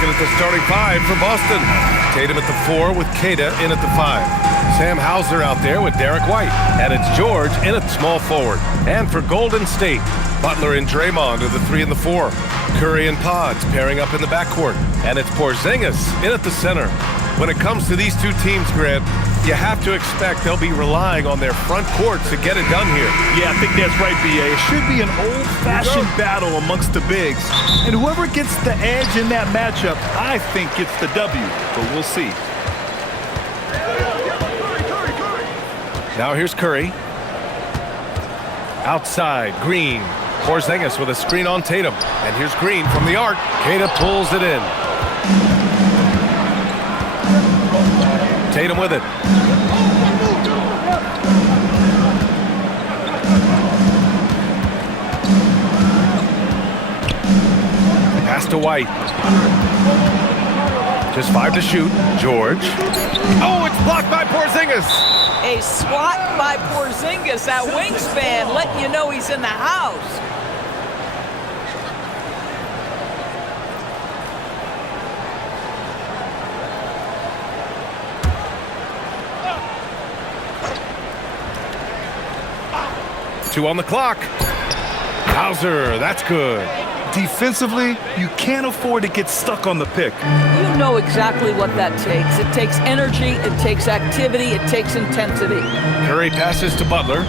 looking at the starting five for Boston. Tatum at the 4 with Kata in at the 5. Sam Hauser out there with Derek White. And it's George in at small forward. And for Golden State, Butler and Draymond are the 3 and the 4. Curry and Pods pairing up in the backcourt. And it's Porzingis in at the center. When it comes to these two teams, Grant, you have to expect they'll be relying on their front court to get it done here. Yeah, I think that's right, B.A. It should be an old-fashioned battle amongst the bigs. And whoever gets the edge in that matchup, I think gets the W. But we'll see. Now here's Curry. Outside, Green. Porzingis with a screen on Tatum. And here's Green from the arc. Kata pulls it in. Tatum with it. Pass to White. Just 5 to shoot. George. Oh, it's blocked by Porzingis. A swat by Porzingis. That wingspan letting you know he's in the house. Two on the clock. Hauser, that's good. Defensively, you can't afford to get stuck on the pick. You know exactly what that takes. It takes energy, it takes activity, it takes intensity. Curry passes to Butler.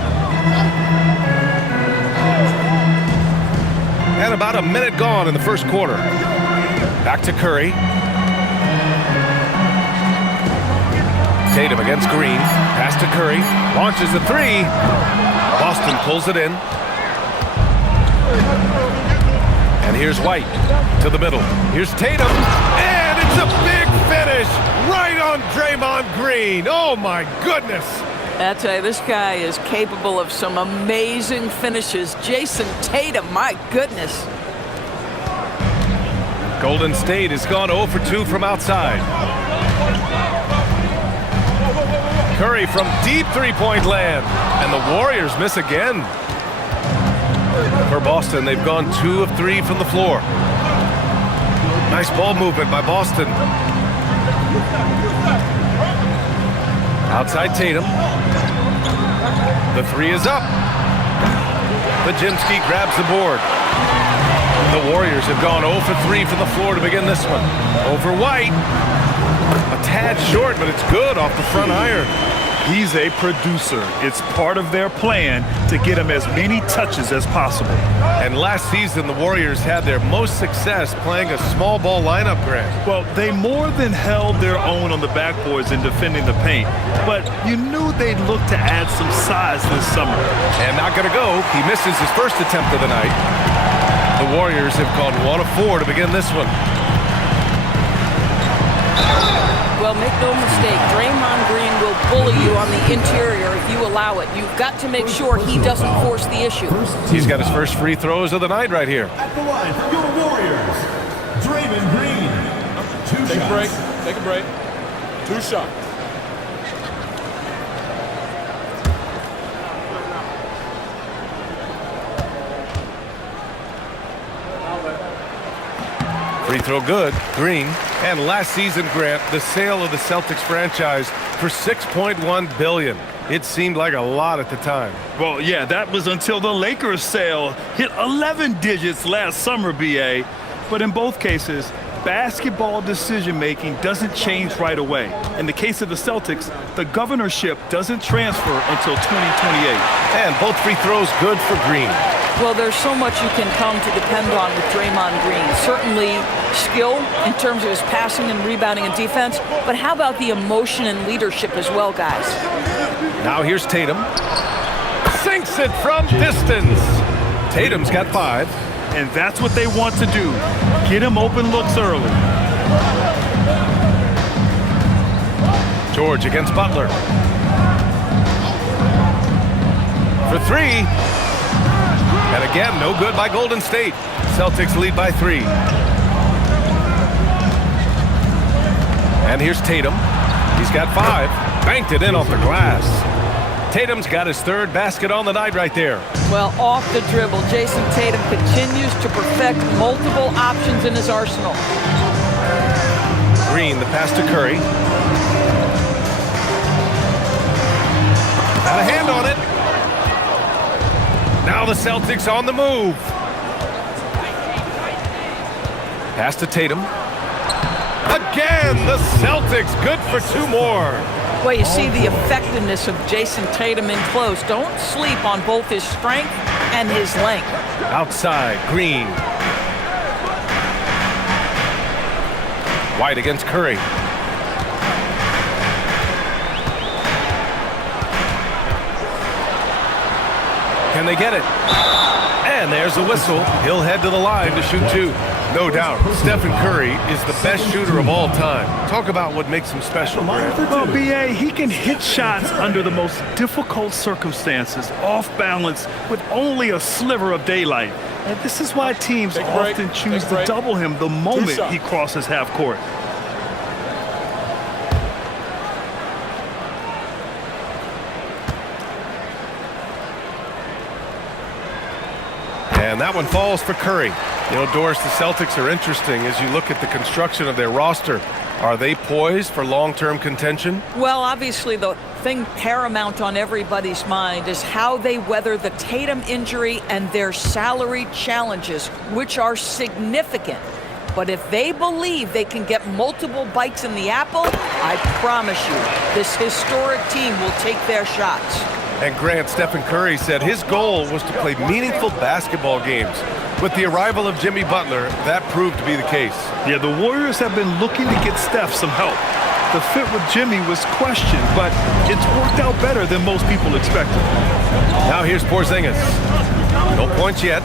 And about a minute gone in the first quarter. Back to Curry. Tatum against Green. Pass to Curry. Launches the 3. Boston pulls it in. And here's White to the middle. Here's Tatum. And it's a big finish right on Draymond Green. Oh, my goodness. I tell you, this guy is capable of some amazing finishes. Jason Tatum, my goodness. Golden State has gone 0 for 2 from outside. Curry from deep three-point land. And the Warriors miss again. For Boston, they've gone 2 of 3 from the floor. Nice ball movement by Boston. Outside Tatum. The 3 is up. Pajimski grabs the board. The Warriors have gone 0 for 3 from the floor to begin this one. Over White. A tad short, but it's good off the front iron. He's a producer. It's part of their plan to get him as many touches as possible. And last season, the Warriors had their most success playing a small ball lineup, Grant. Well, they more than held their own on the backboards in defending the paint. But you knew they'd look to add some size this summer. And not going to go. He misses his first attempt of the night. The Warriors have gone 1 of 4 to begin this one. Well, make no mistake, Draymond Green will bully you on the interior if you allow it. You've got to make sure he doesn't force the issue. He's got his first free throws of the night right here. At the line for your Warriors, Draymond Green. 2 shots. Take a break. Take a break. 2 shots. Free throw good. Green. And last season, Grant, the sale of the Celtics franchise for $6.1 billion. It seemed like a lot at the time. Well, yeah, that was until the Lakers sale hit 11 digits last summer, B.A. But in both cases, basketball decision-making doesn't change right away. In the case of the Celtics, the governorship doesn't transfer until 2028. And both free throws good for Green. Well, there's so much you can come to depend on with Draymond Green. Certainly skill in terms of his passing and rebounding and defense, but how about the emotion and leadership as well, guys? Now here's Tatum. Sinks it from distance. Tatum's got 5. And that's what they want to do. Get him open looks early. George against Butler. For 3. And again, no good by Golden State. Celtics lead by 3. And here's Tatum. He's got 5. Banked it in off the glass. Tatum's got his 3rd basket on the night right there. Well, off the dribble, Jason Tatum continues to perfect multiple options in his arsenal. Green, the pass to Curry. Got a hand on it. Now the Celtics on the move. Pass to Tatum. Again, the Celtics good for 2 more. Well, you see the effectiveness of Jason Tatum in close. Don't sleep on both his strength and his length. Outside, Green. White against Curry. Can they get it? And there's the whistle. He'll head to the line to shoot 2. No doubt, Stephen Curry is the best shooter of all time. Talk about what makes him special, Grant. Well, B.A., he can hit shots under the most difficult circumstances, off balance, with only a sliver of daylight. And this is why teams often choose to double him the moment he crosses half court. And that one falls for Curry. You know, Doris, the Celtics are interesting as you look at the construction of their roster. Are they poised for long-term contention? Well, obviously the thing paramount on everybody's mind is how they weather the Tatum injury and their salary challenges, which are significant. But if they believe they can get multiple bites in the apple, I promise you, this historic team will take their shots. And Grant, Stephen Curry said his goal was to play meaningful basketball games. With the arrival of Jimmy Butler, that proved to be the case. Yeah, the Warriors have been looking to get Steph some help. The fit with Jimmy was questioned, but it's worked out better than most people expected. Now here's Porzingis. No points yet.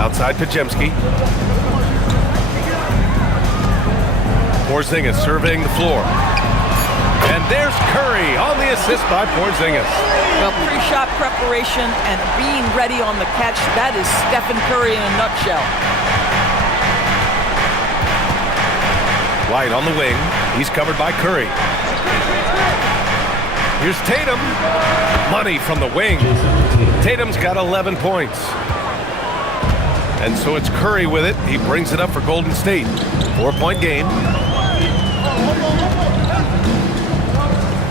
Outside Pajemski. Porzingis surveying the floor. And there's Curry on the assist by Porzingis. Well, pre-shot preparation and being ready on the catch, that is Stephen Curry in a nutshell. White on the wing. He's covered by Curry. Here's Tatum. Money from the wing. Tatum's got 11 points. And so it's Curry with it. He brings it up for Golden State. 4-point game.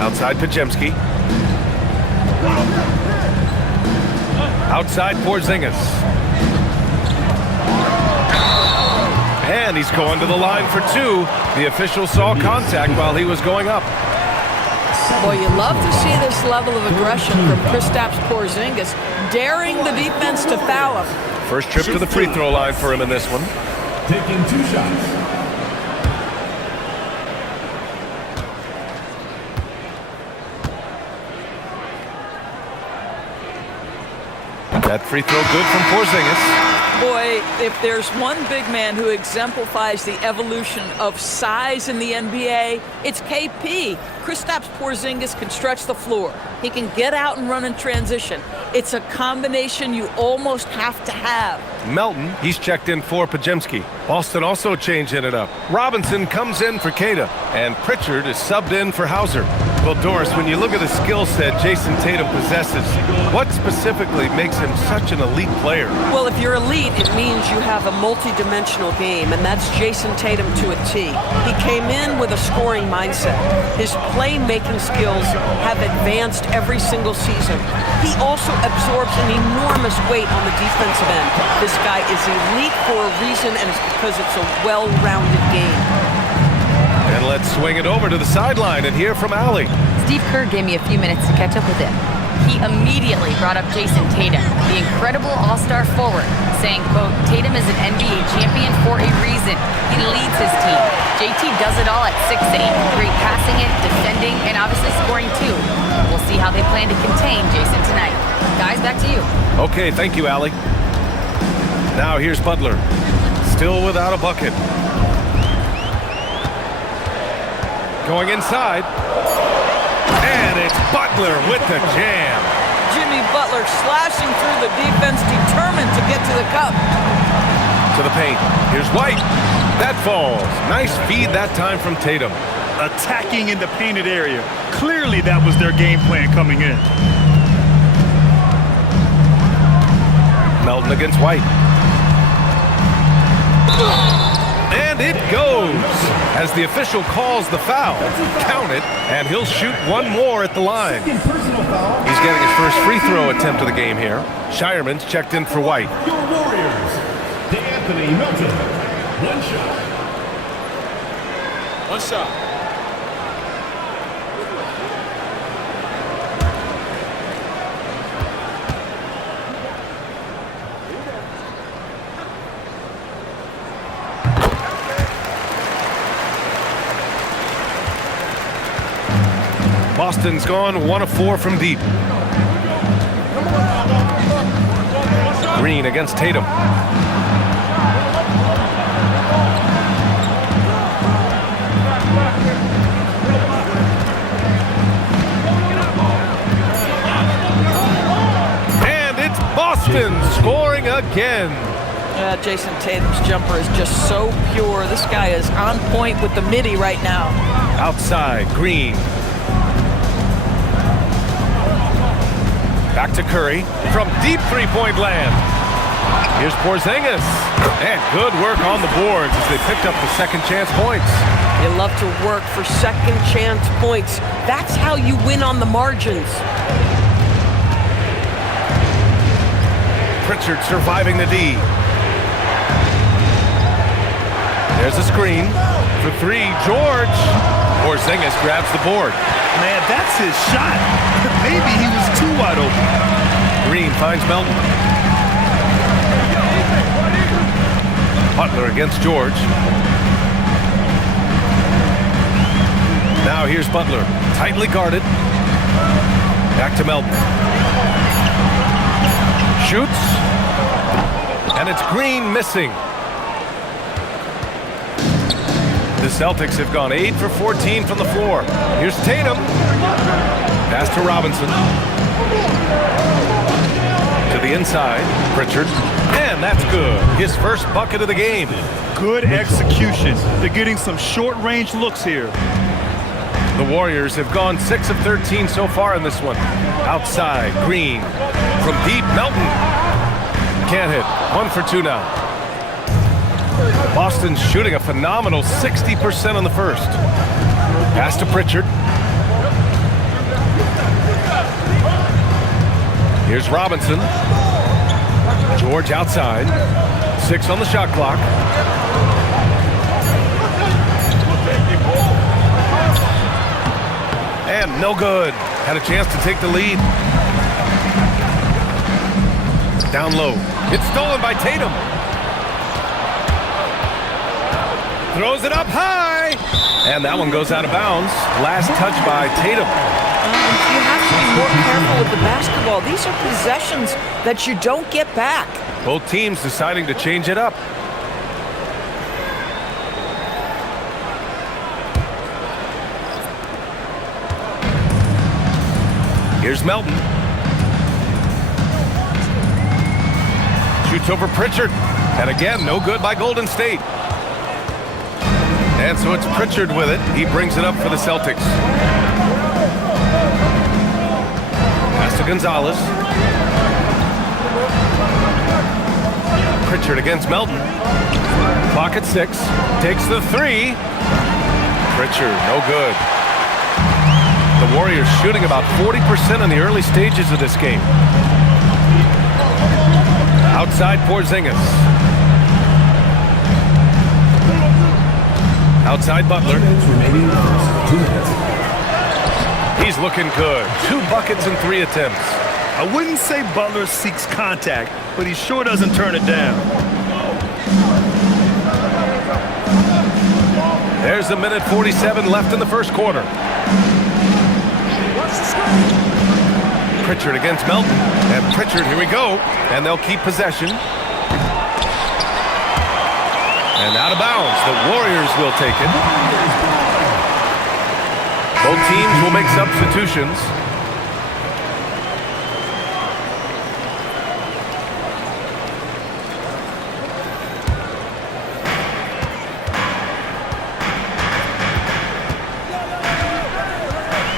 Outside Pajemski. Outside Porzingis. And he's going to the line for 2. The official saw contact while he was going up. Well, you love to see this level of aggression from Kristaps Porzingis, daring the defense to foul him. First trip to the free throw line for him in this one. Taking 2 shots. That free throw good from Porzingis. Boy, if there's one big man who exemplifies the evolution of size in the NBA, it's KP. Kristaps Porzingis can stretch the floor. He can get out and run in transition. It's a combination you almost have to have. Melton, he's checked in for Pajemski. Boston also changing it up. Robinson comes in for Queta, and Pritchard is subbed in for Hauser. Well, Doris, when you look at the skill set Jason Tatum possesses, what specifically makes him such an elite player? Well, if you're elite, it means you have a multi-dimensional game, and that's Jason Tatum to a T. He came in with a scoring mindset. His playmaking skills have advanced every single season. He also absorbs an enormous weight on the defensive end. This guy is elite for a reason, and it's because it's a well-rounded game. And let's swing it over to the sideline and hear from Allie. Steve Kerr gave me a few minutes to catch up with him. He immediately brought up Jason Tatum, the incredible all-star forward, saying, quote, Tatum is an NBA champion for a reason. He leads his team. JT does it all at 6'8", great passing it, defending, and obviously scoring too. We'll see how they plan to contain Jason tonight. Guys, back to you. Okay, thank you, Allie. Now here's Butler, still without a bucket. Going inside, and it's Butler with the jam. Jimmy Butler slashing through the defense, determined to get to the cup. To the paint, here's White. That falls. Nice feed that time from Tatum. Attacking in the painted area. Clearly that was their game plan coming in. Melton against White. goes as the official calls the foul. Count it, and he'll shoot one more at the line. Second personal foul. He's getting his first free throw attempt of the game here. Shireman's checked in for White. Your Warriors, D'Anthony Melton. One shot. One shot. Boston's gone 1 of 4 from deep. Green against Tatum. And it's Boston scoring again. Jason Tatum's jumper is just so pure. This guy is on point with the midi right now. Outside, Green. Back to Curry from deep three-point land. Here's Porzingis. And good work on the boards as they picked up the second chance points. You love to work for second chance points. That's how you win on the margins. Pritchard surviving the D. There's a screen for 3. George. Porzingis grabs the board. Man, that's his shot. Maybe he was too wide open. Green finds Melton. Butler against George. Now here's Butler, tightly guarded. Back to Melton. Shoots. And it's Green missing. The Celtics have gone 8 for 14 from the floor. Here's Tatum. Pass to Robinson. To the inside, Pritchard. And that's good. His first bucket of the game. Good execution. They're getting some short-range looks here. The Warriors have gone 6 of 13 so far in this one. Outside, Green. From deep, Melton. Can't hit. 1 for 2 now. Boston's shooting a phenomenal 60% on the first. Pass to Pritchard. Here's Robinson. George outside. 6 on the shot clock. And no good. Had a chance to take the lead. Down low. It's stolen by Tatum. Throws it up high. And that one goes out of bounds. Last touch by Tatum. You have to be more careful with the basketball. These are possessions that you don't get back. Both teams deciding to change it up. Here's Melton. Shoots over Pritchard. And again, no good by Golden State. And so it's Pritchard with it. He brings it up for the Celtics. Pass to Gonzalez. Pritchard against Melton. Clock at 6. Takes the 3. Pritchard, no good. The Warriors shooting about 40% in the early stages of this game. Outside Porzingis. Outside Butler. He's looking good. 2 buckets and 3 attempts. I wouldn't say Butler seeks contact, but he sure doesn't turn it down. There's a minute 47 left in the first quarter. Pritchard against Melton. And Pritchard, here we go. And they'll keep possession. And out of bounds. The Warriors will take it. Both teams will make substitutions.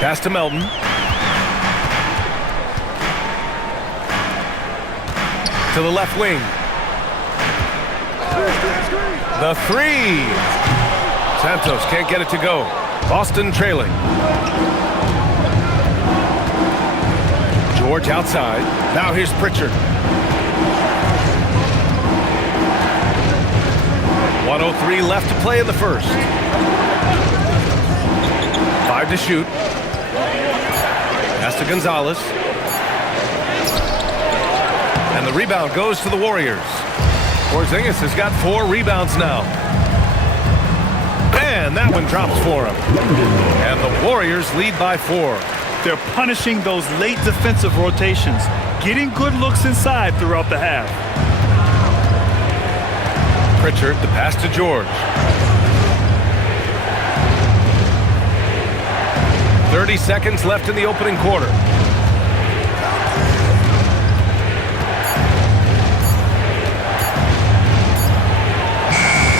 Pass to Melton. To the left wing. The 3. Santos can't get it to go. Boston trailing. George outside. Now here's Pritchard. 1:03 left to play in the first. 5 to shoot. Pass to Gonzalez. And the rebound goes to the Warriors. Porzingis has got 4 rebounds now. And that one drops for him. And the Warriors lead by 4. They're punishing those late defensive rotations, getting good looks inside throughout the half. Pritchard, the pass to George. 30 seconds left in the opening quarter.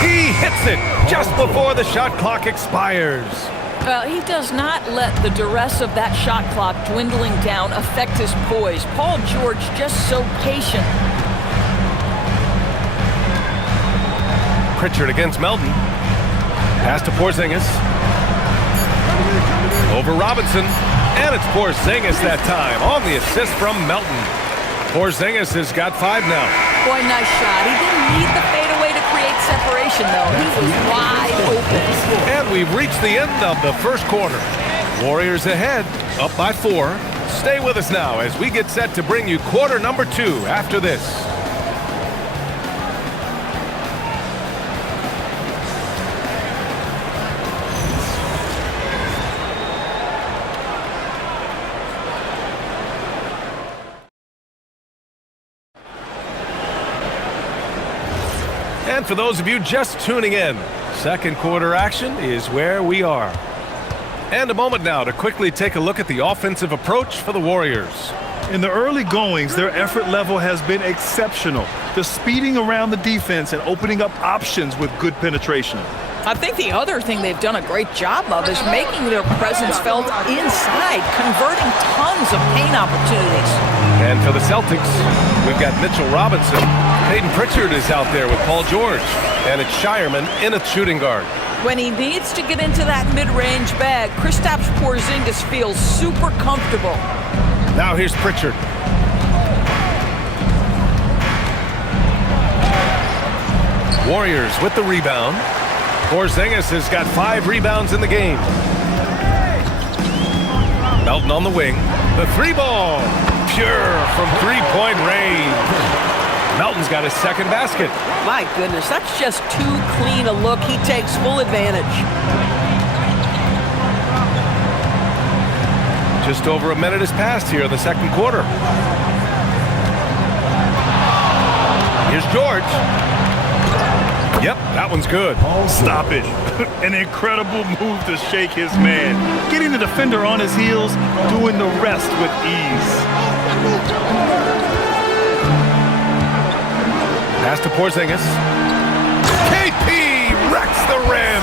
He hits it just before the shot clock expires. Well, he does not let the duress of that shot clock dwindling down affect his poise. Paul George just so patient. Pritchard against Melton. Pass to Porzingis. Over Robinson. And it's Porzingis that time on the assist from Melton. Porzingis has got 5 now. Boy, nice shot. He didn't need the fadeaway to create separation, though. He was wide open. And we've reached the end of the first quarter. Warriors ahead, up by 4. Stay with us now as we get set to bring you quarter number 2 after this. And for those of you just tuning in, second quarter action is where we are. And a moment now to quickly take a look at the offensive approach for the Warriors. In the early goings, their effort level has been exceptional. They're speeding around the defense and opening up options with good penetration. I think the other thing they've done a great job of is making their presence felt inside, converting tons of paint opportunities. And for the Celtics, we've got Mitchell Robinson. Peyton Pritchard is out there with Paul George. And it's Shireman in at shooting guard. When he needs to get into that mid-range bag, Kristaps Porzingis feels super comfortable. Now here's Pritchard. Warriors with the rebound. Porzingis has got 5 rebounds in the game. Melton on the wing. The 3-ball. Pure from 3-point range. Melton's got his second basket. My goodness, that's just too clean a look. He takes full advantage. Just over a minute has passed here in the second quarter. Here's George. Yep, that one's good. Stop it. An incredible move to shake his man. Getting the defender on his heels, doing the rest with ease. Pass to Porzingis. KP wrecks the rim.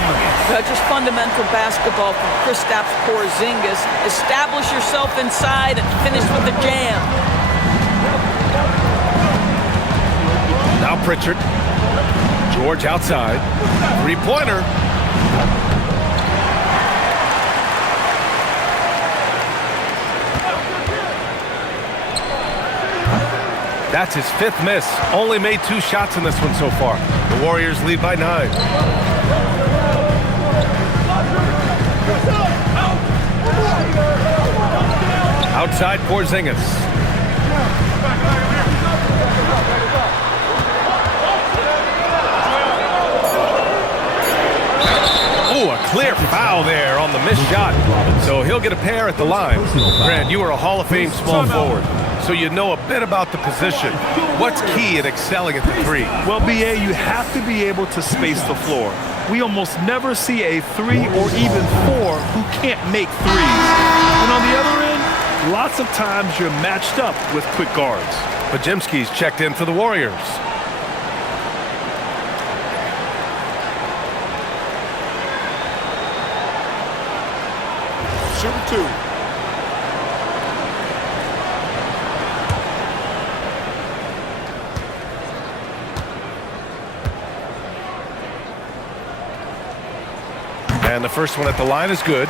Just fundamental basketball from Kristaps Porzingis. Establish yourself inside and finish with the jam. Now Pritchard. George outside. 3-pointer. That's his 5th miss. Only made 2 shots in this one so far. The Warriors lead by 9. Outside Porzingis. Ooh, a clear foul there on the missed shot. So he'll get a pair at the line. Grant, you are a Hall of Fame small forward, so you know a bit about the position. What's key in excelling at the 3? Well, BA, you have to be able to space the floor. We almost never see a 3 or even 4 who can't make threes. And on the other end, lots of times you're matched up with quick guards. Pajemski's checked in for the Warriors. Shooting 2. And the first one at the line is good.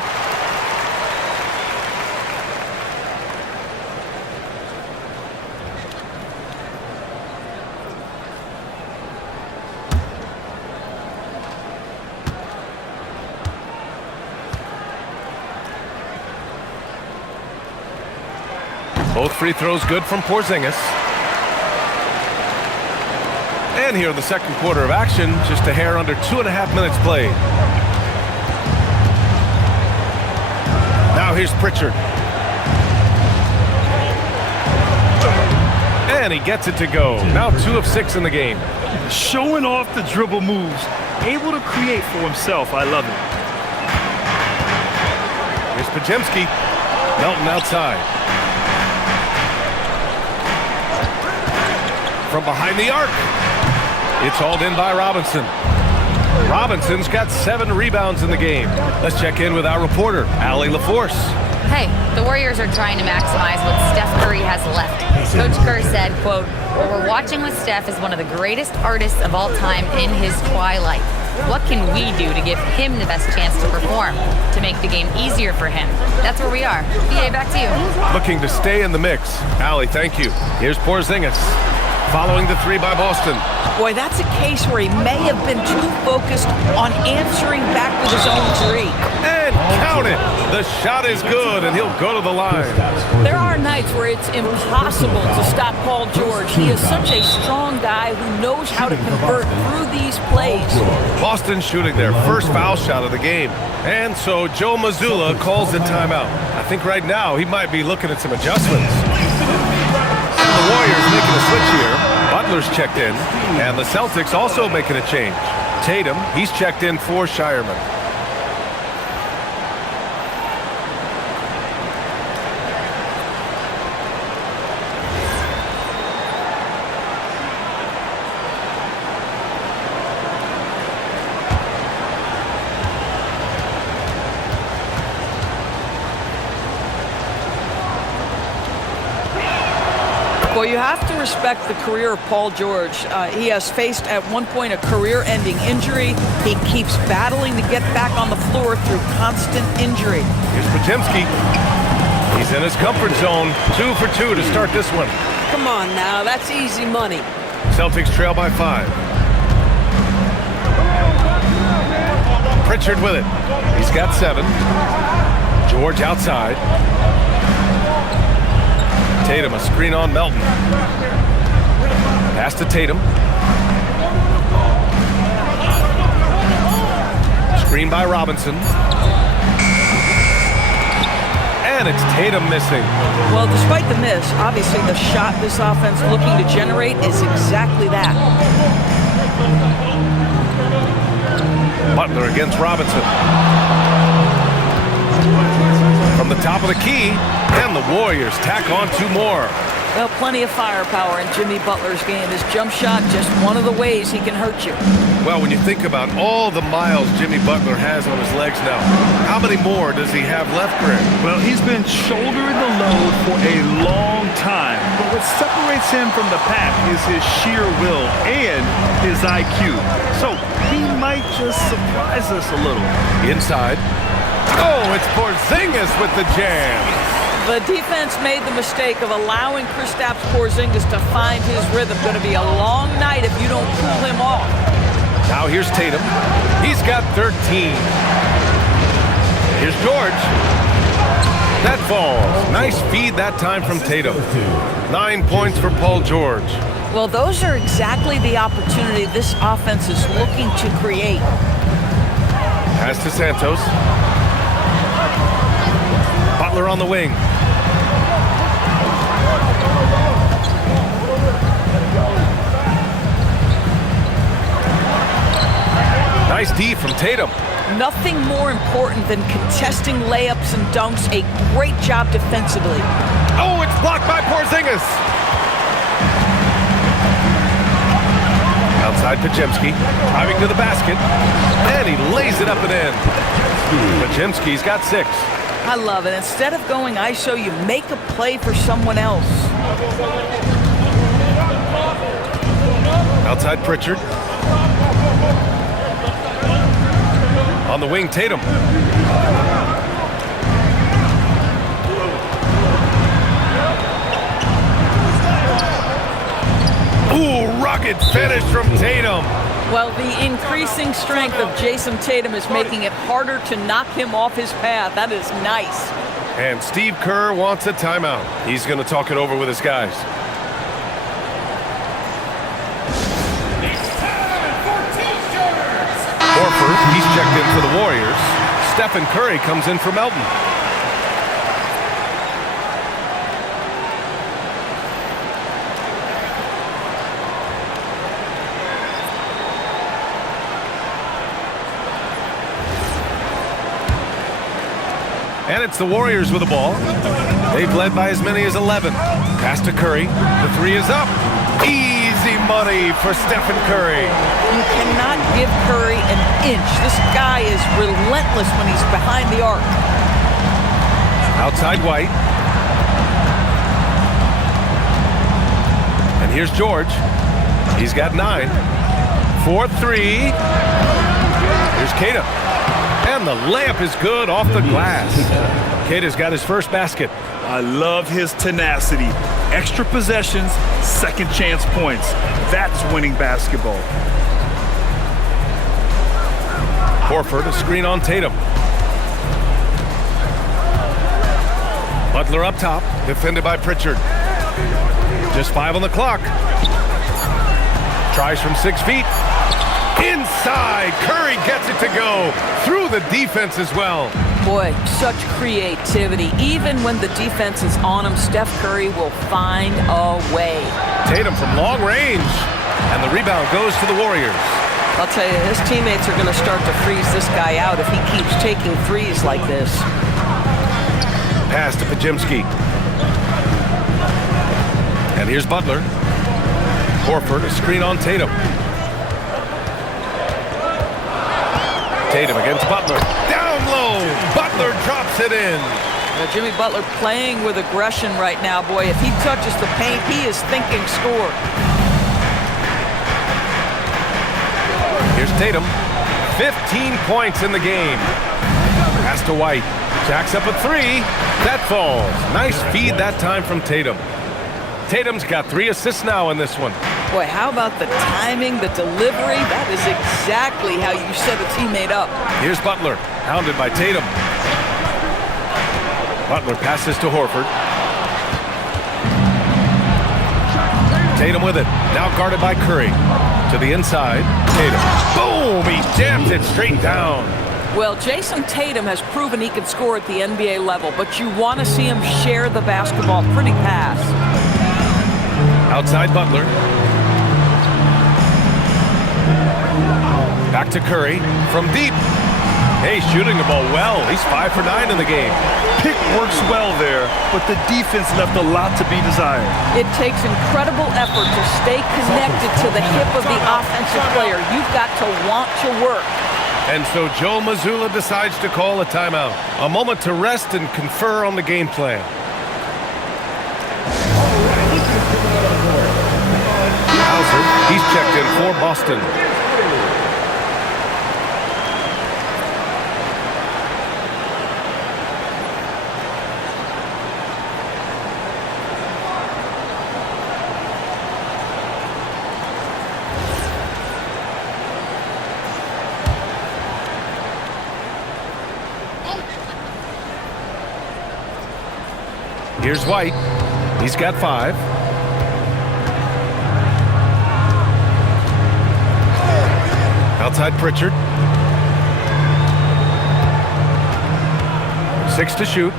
Both free throws good from Porzingis. And here in the second quarter of action, just a hair under 2.5 minutes played. Now here's Pritchard. And he gets it to go. Now 2 of 6 in the game. Showing off the dribble moves. Able to create for himself. I love it. Here's Podziemski. Melton outside. From behind the arc. It's hauled in by Robinson. Robinson's got 7 rebounds in the game. Let's check in with our reporter, Allie LaForce. Hey, the Warriors are trying to maximize what Steph Curry has left. Coach Kerr said, quote, "What we're watching with Steph is one of the greatest artists of all time in his twilight. What can we do to give him the best chance to perform, to make the game easier for him?" That's where we are. BA, back to you. Looking to stay in the mix. Allie, thank you. Here's Porzingis. Following the 3 by Boston. Boy, that's a case where he may have been too focused on answering back with his own 3. And count it. The shot is good, and he'll go to the line. There are nights where it's impossible to stop Paul George. He is such a strong guy who knows how to convert through these plays. Boston shooting their first foul shot of the game. And so Joe Mazzulla calls the timeout. I think right now he might be looking at some adjustments. The Warriors making a switch here. Butler's checked in. And the Celtics also making a change. Tatum, he's checked in for Shireman. Well, you have to respect the career of Paul George. He has faced at one point a career-ending injury. He keeps battling to get back on the floor through constant injury. Here's Podziemski. He's in his comfort zone. 2 for 2 to start this one. Come on now, that's easy money. Celtics trail by 5. Pritchard with it. He's got 7. George outside. Tatum, a screen on Melton. Pass to Tatum. Screen by Robinson. And it's Tatum missing. Well, despite the miss, obviously the shot this offense looking to generate is exactly that. Butler against Robinson. From the top of the key, and the Warriors tack on 2 more. Well, plenty of firepower in Jimmy Butler's game. His jump shot, just one of the ways he can hurt you. Well, when you think about all the miles Jimmy Butler has on his legs now, how many more does he have left, Greg? Well, he's been shouldering the load for a long time. But what separates him from the pack is his sheer will and his IQ. So he might just surprise us a little. Inside. Oh, it's Porzingis with the jam. The defense made the mistake of allowing Kristaps Porzingis to find his rhythm. Going to be a long night if you don't pull him off. Now here's Tatum. He's got 13. Here's George. That falls. Nice feed that time from Tatum. 9 points for Paul George. Well, those are exactly the opportunity this offense is looking to create. Pass to Santos. Butler on the wing. Nice D from Tatum. Nothing more important than contesting layups and dunks. A great job defensively. Oh, it's blocked by Porzingis. Outside Podziemski, driving to the basket, and he lays it up and in. Podziemski's got 6. I love it. Instead of going ISO, you make a play for someone else. Outside Pritchard. On the wing, Tatum. Ooh, rugged finish from Tatum. Well, the increasing strength of Jason Tatum is making it harder to knock him off his path. That is nice. And Steve Kerr wants a timeout. He's going to talk it over with his guys. Horford, he's checked in for the Warriors. Stephen Curry comes in for Melton. And it's the Warriors with the ball. They've led by as many as 11. Pass to Curry. The three is up. Easy money for Stephen Curry. You cannot give Curry an inch. This guy is relentless when he's behind the arc. Outside White. And here's George. He's got 9. 4-3. Here's Keita. And the layup is good off the glass. Keita's got his first basket. I love his tenacity. Extra possessions, second chance points. That's winning basketball. Horford, a screen on Tatum. Butler up top, defended by Pritchard. Just 5 on the clock. Tries from 6 feet. Inside, Curry gets it to go. Through the defense as well. Boy, such creativity. Even when the defense is on him, Steph Curry will find a way. Tatum from long range. And the rebound goes to the Warriors. I'll tell you, his teammates are going to start to freeze this guy out if he keeps taking threes like this. Pass to Pajemski. And here's Butler. Horford, a screen on Tatum. Tatum against Butler. Down low. Butler drops it in. Jimmy Butler playing with aggression right now, boy. If he touches the paint, he is thinking score. Here's Tatum. 15 points in the game. Pass to White. Jacks up a 3. That falls. Nice feed that time from Tatum. Tatum's got 3 assists now in this one. Boy, how about the timing, the delivery? That is exactly how you set a teammate up. Here's Butler, hounded by Tatum. Butler passes to Horford. Tatum with it, now guarded by Curry. To the inside, Tatum. Boom, he jams it straight down. Well, Jason Tatum has proven he can score at the NBA level, but you want to see him share the basketball. Pretty pass. Outside Butler. Back to Curry from deep. Hey, shooting the ball well. He's 5 for 9 in the game. Pick works well there, but the defense left a lot to be desired. It takes incredible effort to stay connected to the hip of the offensive player. You've got to want to work. And so Joe Mazzulla decides to call a timeout. A moment to rest and confer on the game plan. Hauser, he's checked in for Boston. Here's White. He's got 5. Outside Pritchard. 6 to shoot.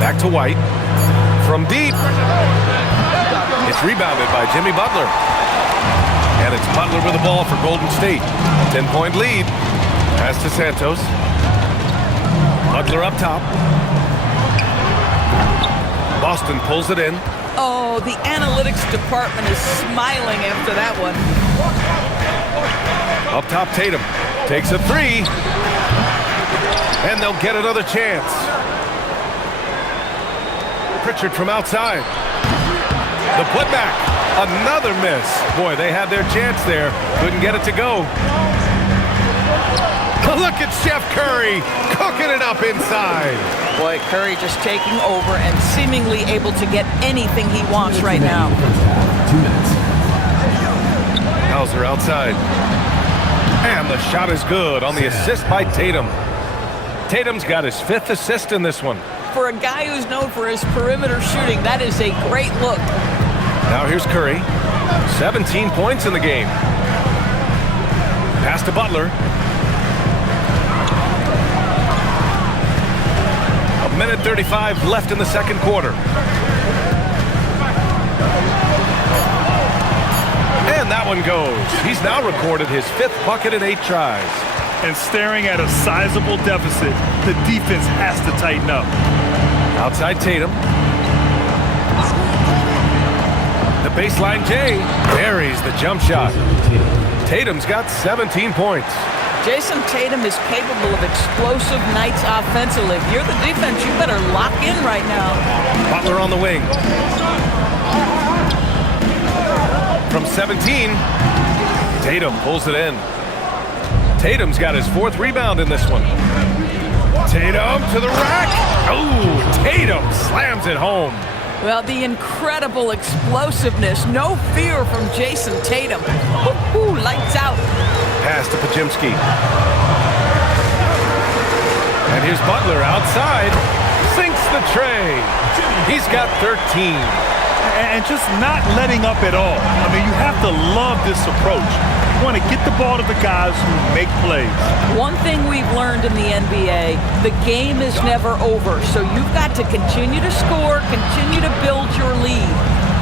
Back to White. From deep. It's rebounded by Jimmy Butler. And it's Butler with the ball for Golden State. 10-point lead. Pass to Santos. Butler up top. Boston pulls it in. Oh, the analytics department is smiling after that one. Up top, Tatum takes a 3. And they'll get another chance. Pritchard from outside. The putback. Another miss. Boy, they had their chance there. Couldn't get it to go. Look at Chef Curry cooking it up inside. Boy, Curry just taking over and seemingly able to get anything he wants right now. 2 minutes. Hauser outside. And the shot is good on the assist by Tatum. Tatum's got his 5th assist in this one. For a guy who's known for his perimeter shooting, that is a great look. Now here's Curry. 17 points in the game. Pass to Butler. A minute 35 left in the second quarter. And that one goes. He's now recorded his 5th bucket in 8 tries. And staring at a sizable deficit, the defense has to tighten up. Outside Tatum. The baseline J buries the jump shot. Tatum's got 17 points. Jason Tatum is capable of explosive nights offensively. If you're the defense, you better lock in right now. Butler on the wing. From 17, Tatum pulls it in. Tatum's got his 4th rebound in this one. Tatum to the rack. Oh, Tatum slams it home. Well, the incredible explosiveness, no fear from Jason Tatum. Woo-hoo, lights out. Pass to Pajimski. And here's Butler outside. Sinks the tray. He's got 13. And just not letting up at all. I mean, you have to love this approach. You want to get the ball to the guys who make plays. One thing we've learned in the NBA, the game is never over. So you've got to continue to score, continue to build your lead.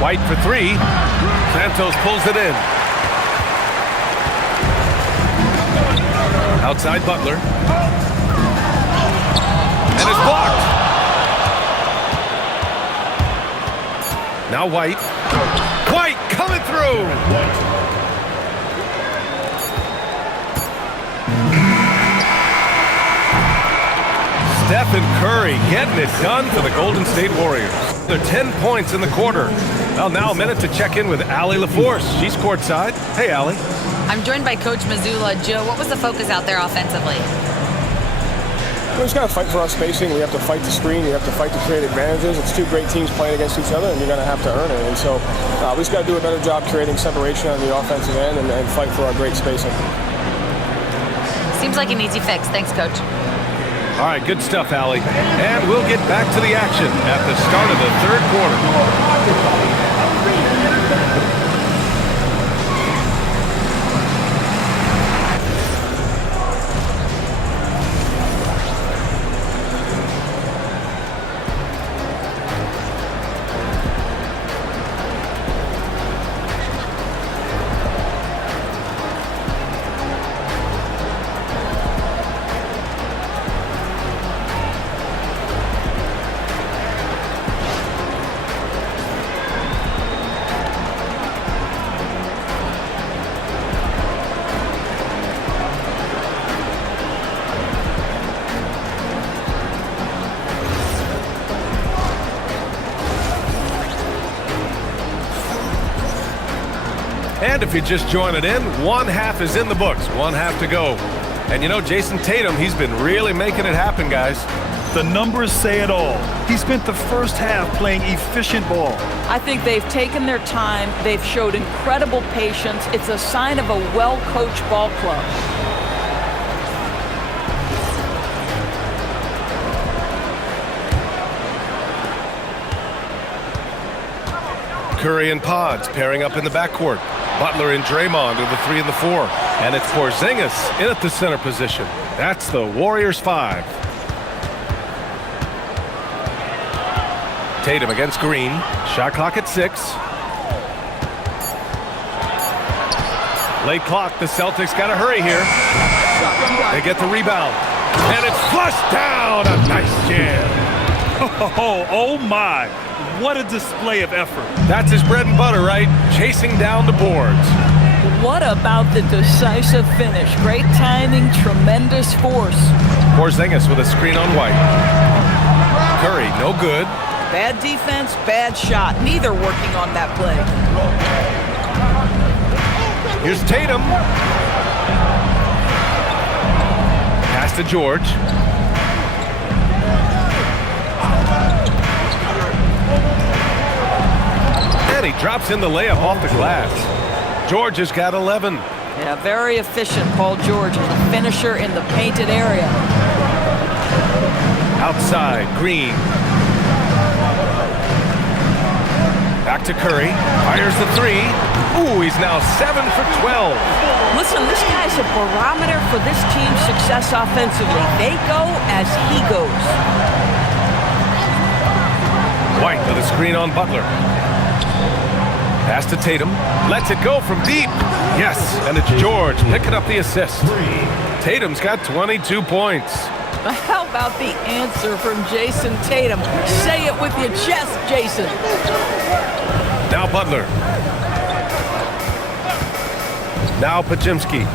White for 3. Santos pulls it in. Outside Butler. And it's blocked. Now White. White coming through. Steph and Curry getting it done for the Golden State Warriors. They're 10 points in the quarter. Well, now a minute to check in with Allie LaForce. She's courtside. Hey, Allie. I'm joined by Coach Mazzulla. Joe, what was the focus out there offensively? We just got to fight for our spacing. We have to fight the screen. We have to fight to create advantages. It's 2 great teams playing against each other, and you're going to have to earn it. And so we just got to do a better job creating separation on the offensive end and fight for our great spacing. Seems like an easy fix. Thanks, Coach. All right, good stuff, Allie. And we'll get back to the action at the start of the 3rd quarter. And if you're just joining in, 1 half is in the books, 1 half to go. And you know, Jason Tatum, he's been really making it happen, guys. The numbers say it all. He spent the first half playing efficient ball. I think they've taken their time. They've showed incredible patience. It's a sign of a well-coached ball club. Curry and Pods pairing up in the backcourt. Butler and Draymond are the 3 and the 4. And it's Porzingis in at the center position. That's the Warriors 5. Tatum against Green. Shot clock at 6. Late clock. The Celtics got to hurry here. They get the rebound. And it's flushed down. A nice jam. Oh my. What a display of effort. That's his bread and butter, right? Chasing down the boards. What about the decisive finish? Great timing, tremendous force. Porzingis with a screen on White. Curry, no good. Bad defense, bad shot. Neither working on that play. Here's Tatum. to George. And he drops in the layup off the glass. George has got 11. Yeah, very efficient, Paul George, as a finisher in the painted area. Outside, Green. Back to Curry. Fires the three. Ooh, he's now 7 for 12. Listen, this guy's a barometer for this team's success offensively. They go as he goes. White with a screen on Butler. Pass to Tatum. Lets it go from deep. Yes, and it's George picking up the assist. Tatum's got 22 points. How about the answer from Jason Tatum? Say it with your chest, Jason. Now Butler. Now Pajimski.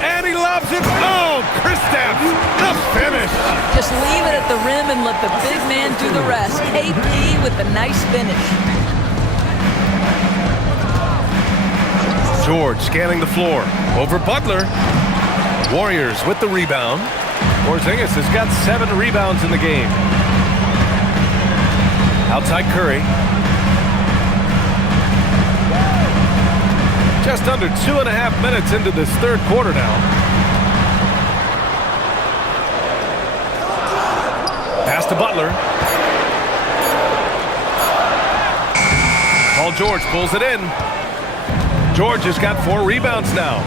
And he loves it. Oh, Kristaps, the finish. Just leave it at the rim and let the big man do the rest. KP with the nice finish. George scanning the floor. Over Butler. Warriors with the rebound. Porzingis has got 7 rebounds in the game. Outside Curry. Just under 2.5 minutes into this third quarter now. Pass to Butler. Paul George pulls it in. George has got 4 rebounds now.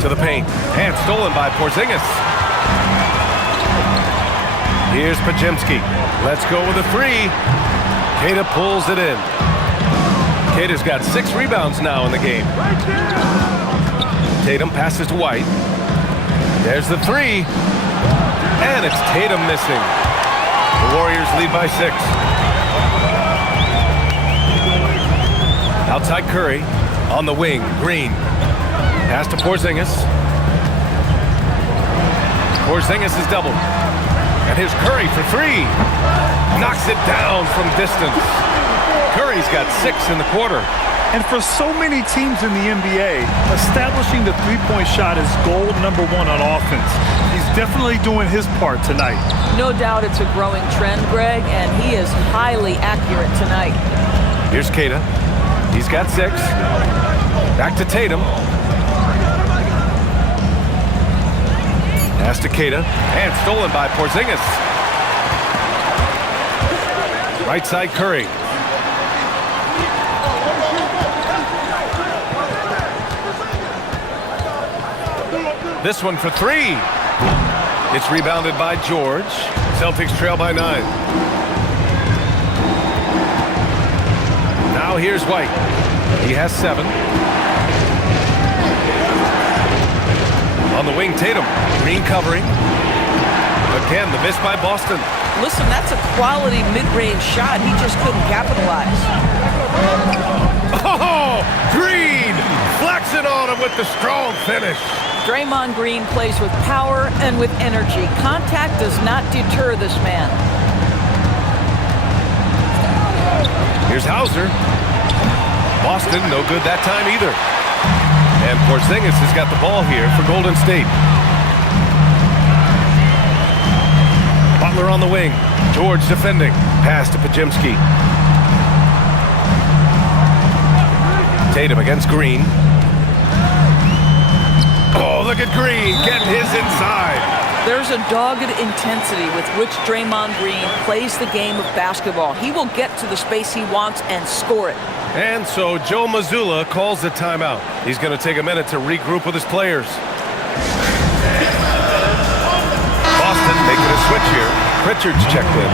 To the paint. And stolen by Porzingis. Here's Pajimski. Let's go with a 3. Queta pulls it in. Queta's got 6 rebounds now in the game. Tatum passes to White. There's the 3. And it's Tatum missing. The Warriors lead by 6. Outside Curry. On the wing, Green. Pass to Porzingis. Porzingis is doubled. And here's Curry for 3. Knocks it down from distance. Curry's got 6 in the quarter. And for so many teams in the NBA, establishing the three-point shot is goal number 1 on offense. He's definitely doing his part tonight. No doubt it's a growing trend, Greg, and he is highly accurate tonight. Here's Queta. He's got 6. Back to Tatum. Pass to Queta. And stolen by Porzingis. Right side Curry. This one for 3. It's rebounded by George. Celtics trail by 9. Now here's White. He has 7. On the wing, Tatum. Green covering. Again, the miss by Boston. Listen, that's a quality mid-range shot. He just couldn't capitalize. Oh, Green flexing on him with the strong finish. Draymond Green plays with power and with energy. Contact does not deter this man. Here's Hauser. Boston, no good that time either. And Porzingis has got the ball here for Golden State. Butler on the wing. George defending. Pass to Pajimski. Tatum against Green. Oh, look at Green getting his inside. There's a dogged intensity with which Draymond Green plays the game of basketball. He will get to the space he wants and score it. And so Joe Mazzulla calls the timeout. He's going to take a minute to regroup with his players. Boston making a switch here. Pritchard's checked in.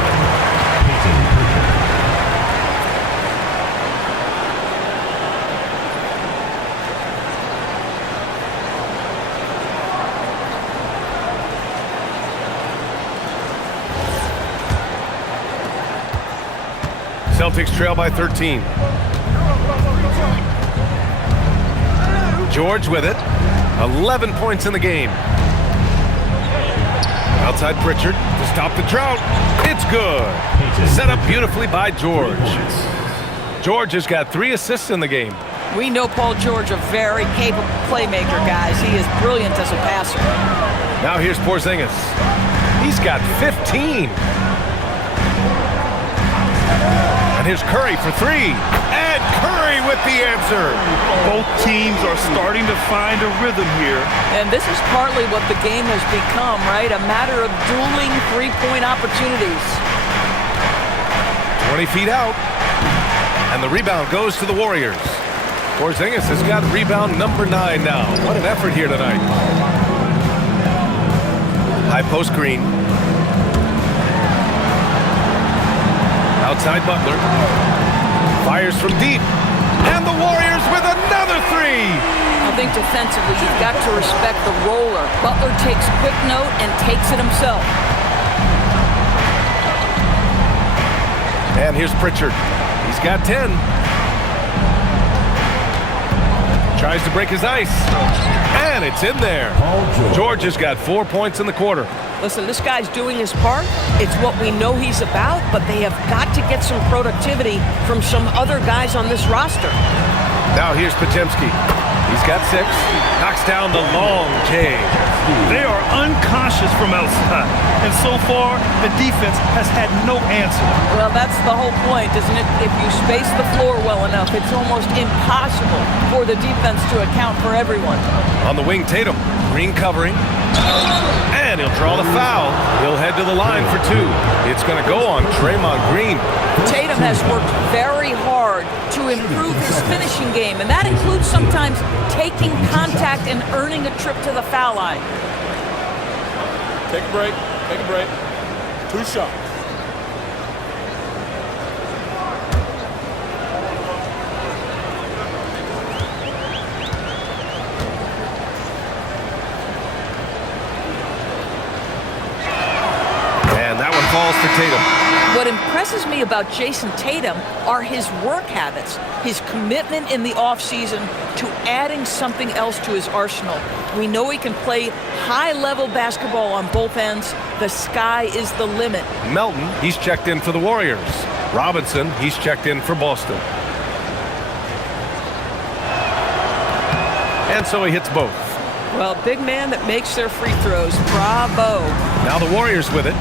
Celtics trail by 13. George with it. 11 points in the game. Outside Pritchard to stop the drought. It's good. Set up beautifully by George. George has got 3 assists in the game. We know Paul George, a very capable playmaker, guys. He is brilliant as a passer. Now here's Porzingis. He's got 15. And here's Curry for 3. And Curry with the answer. Both teams are starting to find a rhythm here. And this is partly what the game has become, right? A matter of dueling three-point opportunities. 20 feet out. And the rebound goes to the Warriors. Porzingis has got rebound number 9 now. What an effort here tonight. High post Green. Outside Butler. Fires from deep. And the Warriors with another 3. I think defensively, you've got to respect the roller. Butler takes quick note and takes it himself. And here's Pritchard. He's got 10. Tries to break his ice. And it's in there. George has got 4 points in the quarter. Listen, this guy's doing his part. It's what we know he's about, but they have got to get some productivity from some other guys on this roster. Now here's Podziemski. He's got 6. Knocks down the long J. They are unconscious from outside, and so far, the defense has had no answer. Well, that's the whole point, isn't it? If you space the floor well enough, it's almost impossible for the defense to account for everyone. On the wing, Tatum. Green covering. And he'll draw the foul. He'll head to the line for 2. It's going to go on Draymond Green. Tatum has worked very hard to improve his finishing game, and that includes sometimes taking contact and earning a trip to the foul line. Take a break. Take a break. 2 shots. And that one falls to Tatum. What impresses me about Jason Tatum are his work habits, his commitment in the offseason to adding something else to his arsenal. We know he can play high-level basketball on both ends. The sky is the limit. Melton, he's checked in for the Warriors. Robinson, he's checked in for Boston. And so he hits both. Well, big man that makes their free throws. Bravo. Now the Warriors with it.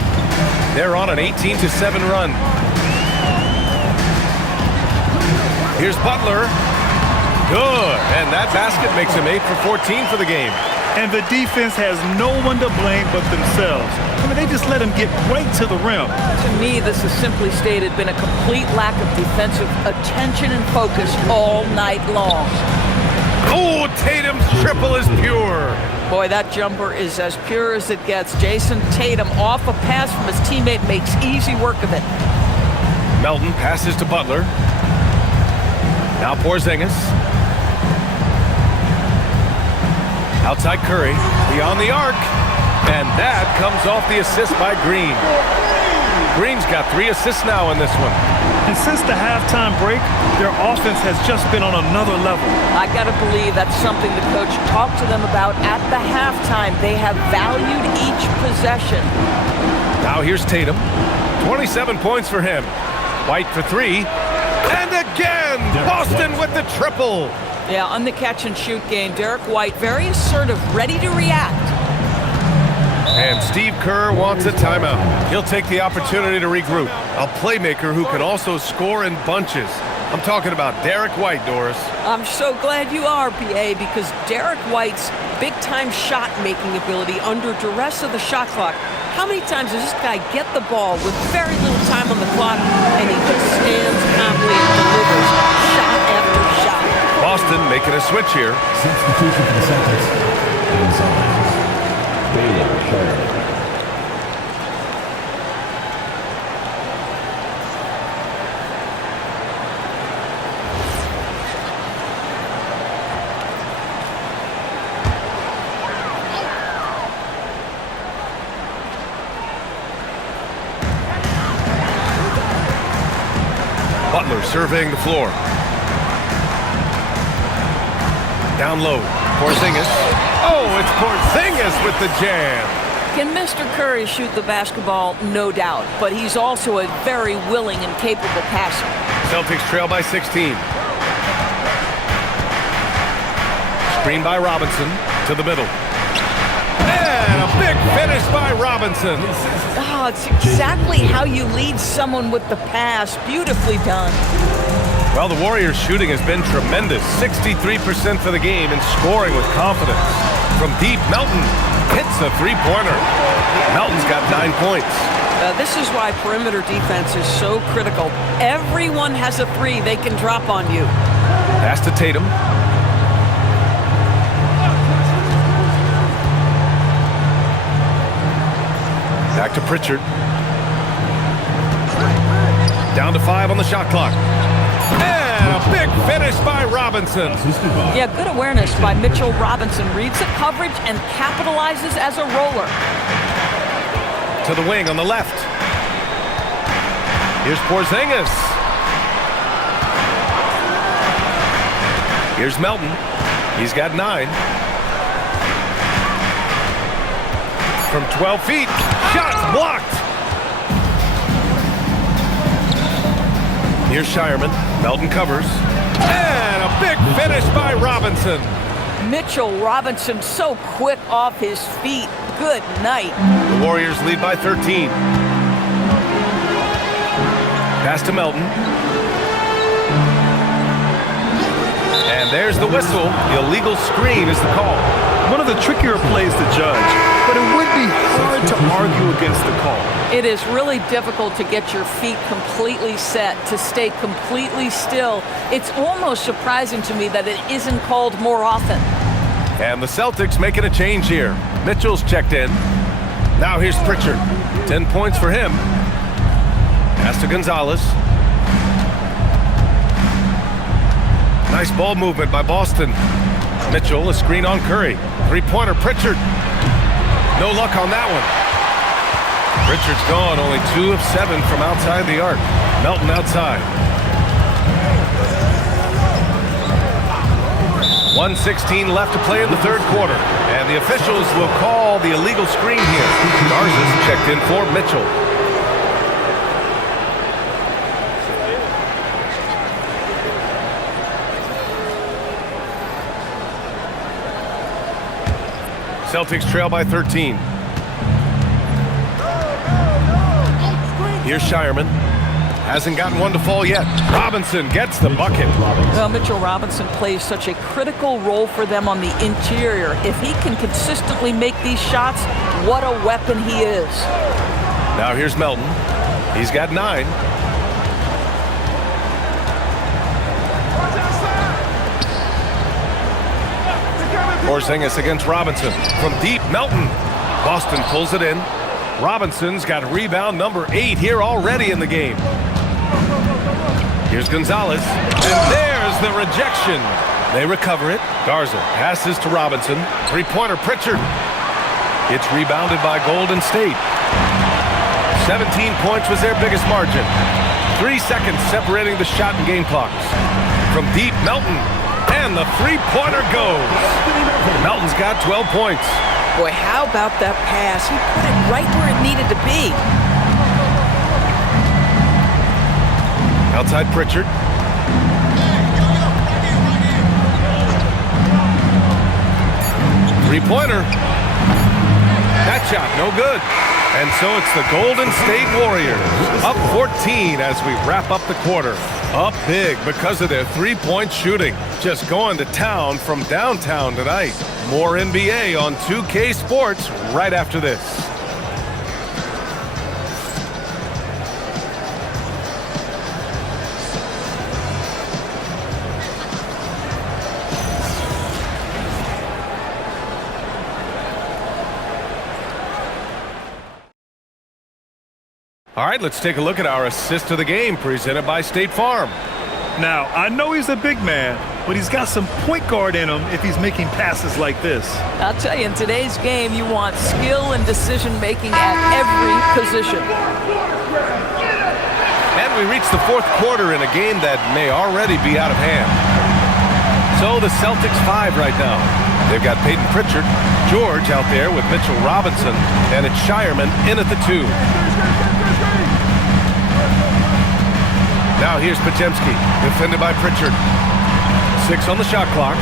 They're on an 18-7 run. Here's Butler. Good. And that basket makes him 8 for 14 for the game. And the defense has no one to blame but themselves. I mean, they just let him get right to the rim. To me, this has simply stated been a complete lack of defensive attention and focus all night long. Oh, Tatum's triple is pure. Boy, that jumper is as pure as it gets. Jason Tatum off a pass from his teammate makes easy work of it. Melton passes to Butler. Now Porzingis. Outside Curry, beyond the arc. And that comes off the assist by Green. Green's got 3 assists now in this one. And since the halftime break, their offense has just been on another level. I got to believe that's something the coach talked to them about at the halftime. They have valued each possession. Now here's Tatum. 27 points for him. White for 3. And again, Boston with the triple. Yeah, on the catch-and-shoot game, Derek White very assertive, ready to react. And Steve Kerr wants a timeout. He'll take the opportunity to regroup. A playmaker who can also score in bunches. I'm talking about Derek White, Doris. I'm so glad you are, PA, because Derek White's big-time shot-making ability under duress of the shot clock. How many times does this guy get the ball with very little time on the clock, and he just stands calmly and delivers shot after shot? Boston making a switch here. Substitution for the Celtics. Inside. Baylor Charlotte. Butler surveying the floor. Down low. Porzingis. Oh, it's Porzingis with the jam. Can Mr. Curry shoot the basketball? No doubt. But he's also a very willing and capable passer. Celtics trail by 16. Screen by Robinson to the middle. And a big finish by Robinson. Oh, it's exactly how you lead someone with the pass. Beautifully done. Well, the Warriors' shooting has been tremendous. 63% for the game and scoring with confidence. From deep, Melton hits a three-pointer. Melton's got 9 points. This is why perimeter defense is so critical. Everyone has a three they can drop on you. Pass to Tatum. Back to Pritchard. Down to 5 on the shot clock. And a big finish by Robinson. Yeah, good awareness by Mitchell Robinson. Reads the coverage and capitalizes as a roller. To the wing on the left. Here's Porzingis. Here's Melton. He's got 9. From 12 feet. Shots blocked. Here's Shireman. Melton covers. And a big finish by Robinson. Mitchell Robinson so quick off his feet. Good night. The Warriors lead by 13. Pass to Melton. And there's the whistle. The illegal screen is the call. One of the trickier plays to judge, but it would be hard to argue against the call. It is really difficult to get your feet completely set, to stay completely still. It's almost surprising to me that it isn't called more often. And the Celtics making a change here. Mitchell's checked in. Now here's Pritchard. 10 points for him. Pass to Gonzalez. Nice ball movement by Boston. Mitchell, a screen on Curry. Three-pointer, Pritchard. No luck on that one. Pritchard's gone, only 2 of 7 from outside the arc. Melton outside. 1:16 left to play in the third quarter. And the officials will call the illegal screen here. Garza's checked in for Mitchell. Celtics trail by 13. Here's Shireman. Hasn't gotten one to fall yet. Robinson gets the bucket. Well, Mitchell Robinson plays such a critical role for them on the interior. If he can consistently make these shots, what a weapon he is. Now here's Melton. He's got 9. Porzingis against Robinson. From deep, Melton. Boston pulls it in. Robinson's got rebound number 8 here already in the game. Here's Gonzalez. And there's the rejection. They recover it. Garza passes to Robinson. Three-pointer, Pritchard. It's rebounded by Golden State. 17 points was their biggest margin. 3 seconds separating the shot and game clocks. From deep, Melton. And the three-pointer goes. Melton's got 12 points. Boy, how about that pass? He put it right where it needed to be. Outside Pritchard. Three-pointer. That shot, no good. And so it's the Golden State Warriors up 14 as we wrap up the quarter. Up big because of their three-point shooting. Just going to town from downtown tonight. More NBA on 2K Sports right after this. All right, let's take a look at our assist of the game presented by State Farm. Now, I know he's a big man, but he's got some point guard in him if he's making passes like this. I'll tell you, in today's game, you want skill and decision-making at every position. And we reach the fourth quarter in a game that may already be out of hand. So the Celtics 5 right now. They've got Peyton Pritchard, George out there with Mitchell Robinson, and it's Shireman in at the 2. Now here's Podziemski, defended by Pritchard. 6 on the shot clock.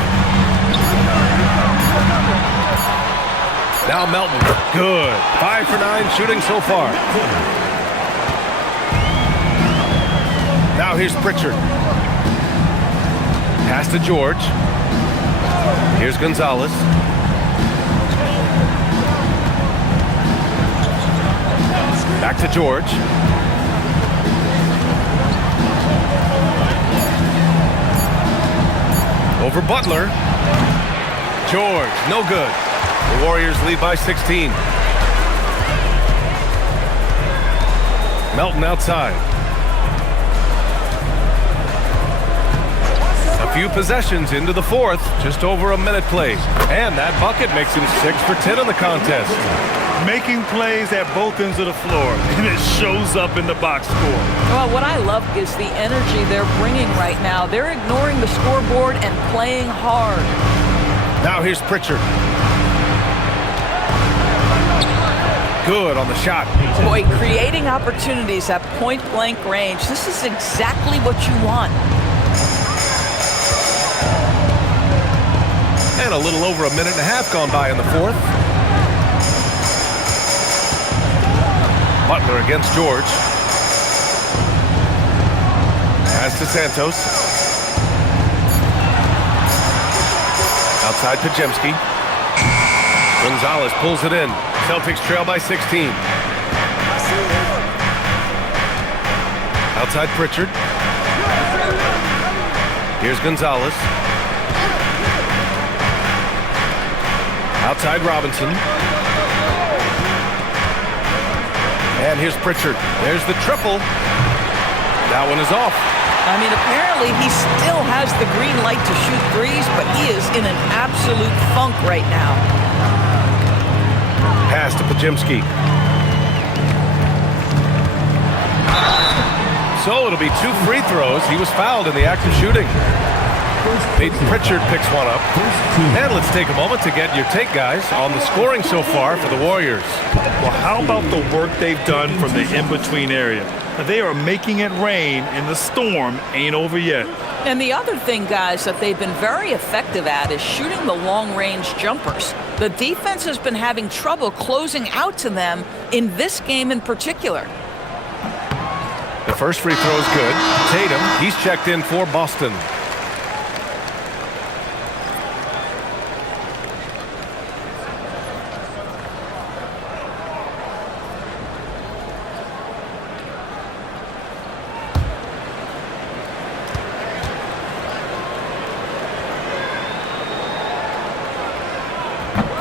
Now Melton. Good. 5 for 9 shooting so far. Now here's Pritchard. Pass to George. Here's Gonzalez. Back to George. Over Butler. George, no good. The Warriors lead by 16. Melton outside. A few possessions into the fourth, just over a minute played. And that bucket makes him 6 for 10 in the contest. Making plays at both ends of the floor, and it shows up in the box score. Well, what I love is the energy they're bringing right now. They're ignoring the scoreboard and playing hard. Now here's Pritchard. Good on the shot. Boy, creating opportunities at point-blank range. This is exactly what you want. And a little over a minute and a half gone by in the fourth. Butler against George. Pass to Santos. Outside Pajemski. Gonzalez pulls it in. Celtics trail by 16. Outside Pritchard. Here's Gonzalez. Outside Robinson. And here's Pritchard. There's the triple. That one is off. I mean, apparently he still has the green light to shoot threes, but he is in an absolute funk right now. Pass to Pajemski. So it'll be 2 free throws. He was fouled in the act of shooting. Pritchard picks one up. And let's take a moment to get your take, guys, on the scoring so far for the Warriors. Well, how about the work they've done from the in-between area? They are making it rain, and the storm ain't over yet. And the other thing, guys, that they've been very effective at is shooting the long-range jumpers. The defense has been having trouble closing out to them in this game in particular. The first free throw is good. Tatum, he's checked in for Boston.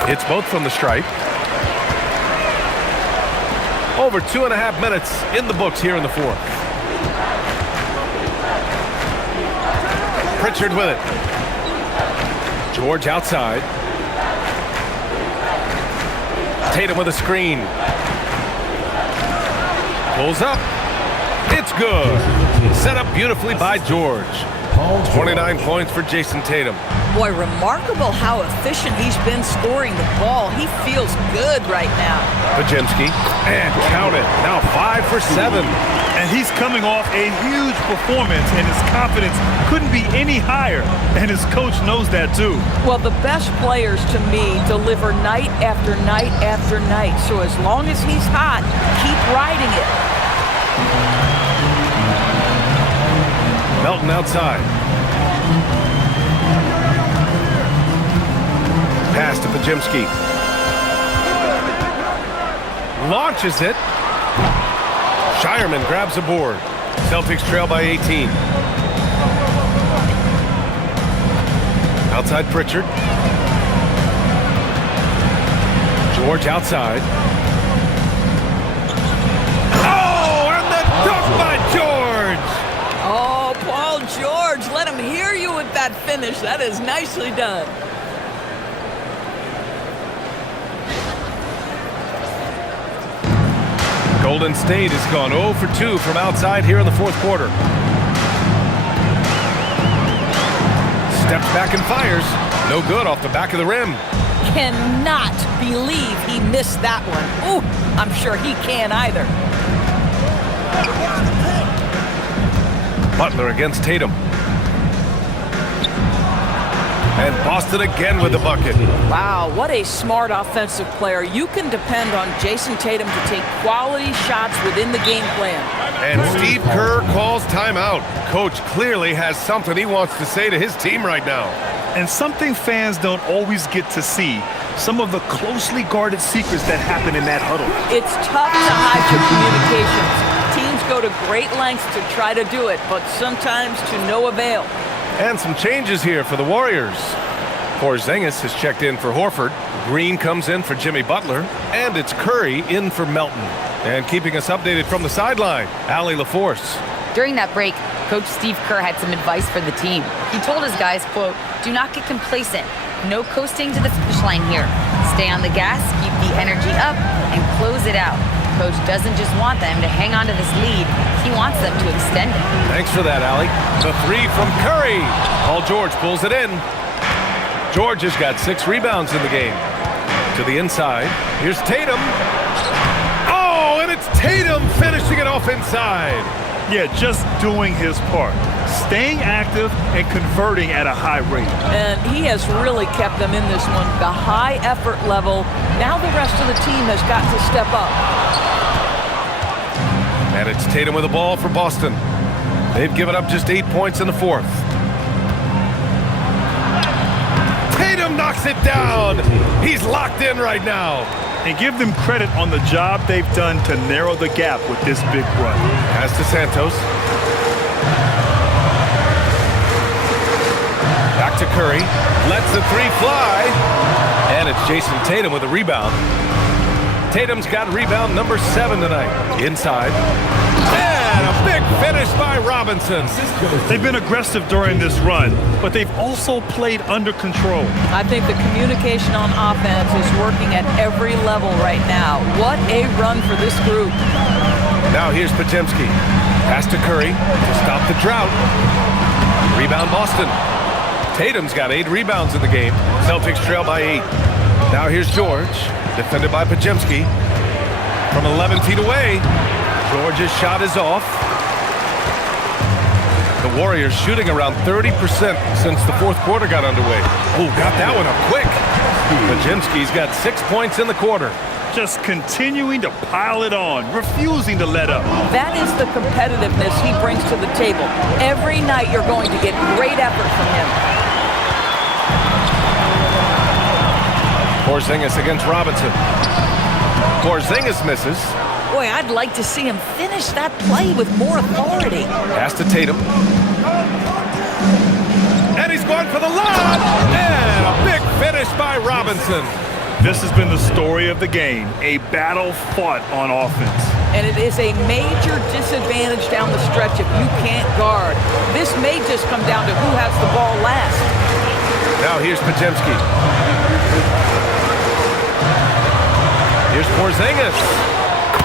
Hits both from the stripe. Over 2.5 minutes in the books here in the fourth. Pritchard with it. George outside. Tatum with a screen. Pulls up. It's good. Set up beautifully by George. 29 points for Jason Tatum. Boy, remarkable how efficient he's been scoring the ball. He feels good right now. Pajemski, and count it. Now 5 for 7. And he's coming off a huge performance, and his confidence couldn't be any higher. And his coach knows that, too. Well, the best players, to me, deliver night after night after night. So as long as he's hot, keep riding it. Melton outside. Pass to Pajemski. Launches it. Shireman grabs a board. Celtics trail by 18. Outside Pritchard. George outside. Oh, and the dunk by George! Oh, Paul George, let him hear you with that finish. That is nicely done. Golden State has gone 0 for 2 from outside here in the fourth quarter. Steps back and fires. No good off the back of the rim. Cannot believe he missed that one. Ooh, I'm sure he can't either. Butler against Tatum. And Boston again with the bucket. Wow, what a smart offensive player. You can depend on Jason Tatum to take quality shots within the game plan. And Steve Kerr calls timeout. Coach clearly has something he wants to say to his team right now. And something fans don't always get to see, some of the closely guarded secrets that happen in that huddle. It's tough to hide your communications. Teams go to great lengths to try to do it, but sometimes to no avail. And some changes here for the Warriors. Porzingis has checked in for Horford. Green comes in for Jimmy Butler. And it's Curry in for Melton. And keeping us updated from the sideline, Allie LaForce. During that break, Coach Steve Kerr had some advice for the team. He told his guys, quote, "Do not get complacent. No coasting to the finish line here. Stay on the gas, keep the energy up, and close it out." Coach doesn't just want them to hang on to this lead. He wants them to extend it. Thanks for that, Allie. The three from Curry. Paul George pulls it in. George has got 6 rebounds in the game. To the inside. Here's Tatum. Oh, and it's Tatum finishing it off inside. Yeah, just doing his part. Staying active and converting at a high rate. And he has really kept them in this one. The high effort level. Now the rest of the team has got to step up. And it's Tatum with the ball for Boston. They've given up just 8 points in the fourth. Tatum knocks it down. He's locked in right now. And give them credit on the job they've done to narrow the gap with this big run. Pass to Santos. Back to Curry. Lets the three fly. And it's Jason Tatum with a rebound. Tatum's got rebound number 7 tonight. Inside. And a big finish by Robinson. They've been aggressive during this run, but they've also played under control. I think the communication on offense is working at every level right now. What a run for this group. Now here's Podziemski. Pass to Curry to stop the drought. Rebound Boston. Tatum's got 8 rebounds in the game. Celtics trail by 8. Now here's George. Defended by Podziemski. From 11 feet away. George's shot is off. The Warriors shooting around 30% since the fourth quarter got underway. Oh, got that one up quick. Podziemski's got 6 points in the quarter. Just continuing to pile it on, refusing to let up. That is the competitiveness he brings to the table. Every night you're going to get great effort from him. Porzingis against Robinson. Porzingis misses. Boy, I'd like to see him finish that play with more authority. Pass to Tatum. And he's going for the lob. And a big finish by Robinson. This has been the story of the game, a battle fought on offense. And it is a major disadvantage down the stretch if you can't guard. This may just come down to who has the ball last. Now here's Podziemski. Here's Porzingis.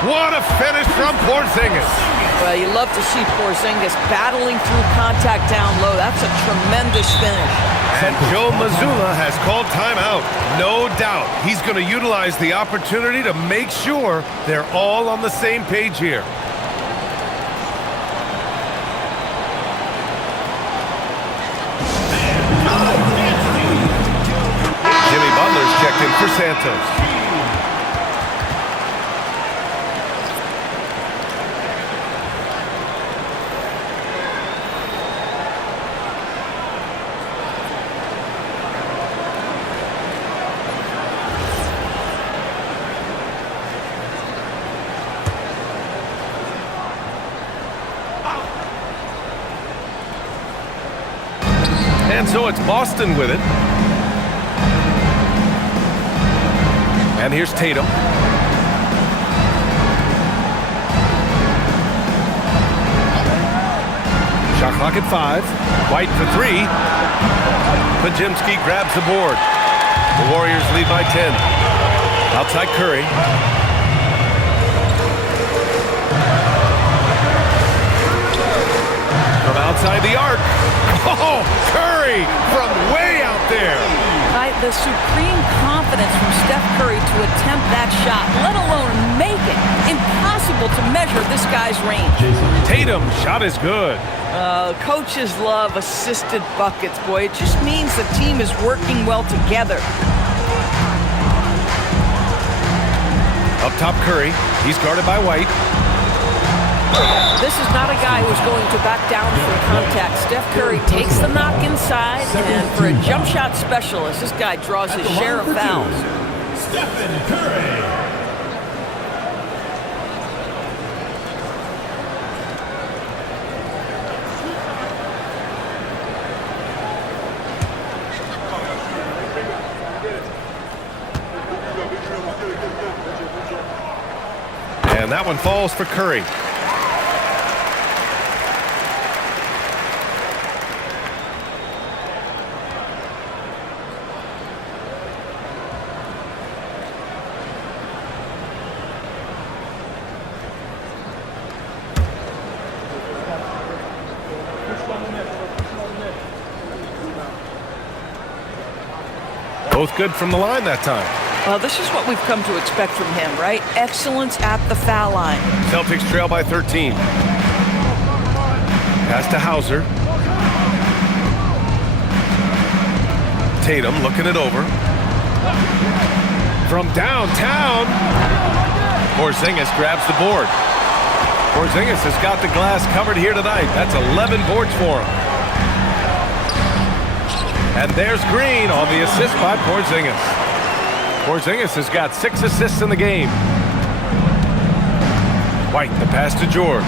What a finish from Porzingis. Well, you love to see Porzingis battling through contact down low. That's a tremendous finish. And Joe Mazzulla has called timeout. No doubt he's going to utilize the opportunity to make sure they're all on the same page here. Jimmy Butler's checked in for Santos. And so it's Boston with it. And here's Tatum. Shot clock at 5. White for 3. Podziemski grabs the board. The Warriors lead by 10. Outside Curry. From outside the arc. Oh, Curry from way out there. Right? The supreme confidence from Steph Curry to attempt that shot, let alone make it. Impossible to measure this guy's range. Tatum's shot is good. Coaches love assisted buckets, boy. It just means the team is working well together. Up top, Curry. He's guarded by White. This is not a guy who's going to back down from contact. Steph Curry takes the knock inside, and for a jump shot specialist, this guy draws his share of fouls. Stephen Curry. And that one falls for Curry. Both good from the line that time. Well, this is what we've come to expect from him, right? Excellence at the foul line. Celtics trail by 13. Pass to Hauser. Tatum looking it over. From downtown, Porzingis grabs the board. Porzingis has got the glass covered here tonight. That's 11 boards for him. And there's Green on the assist by Porzingis. Porzingis has got 6 assists in the game. White, the pass to George.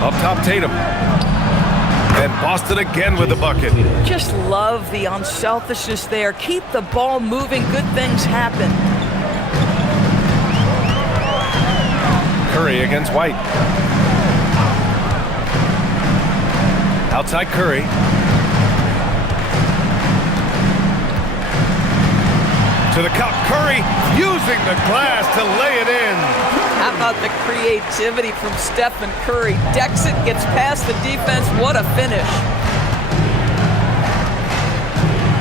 Up top, Tatum. And Boston again with the bucket. Just love the unselfishness there. Keep the ball moving. Good things happen. Curry against White. Outside Curry. To the cup, Curry using the glass to lay it in. How about the creativity from Stephen Curry? Decks it, gets past the defense. What a finish.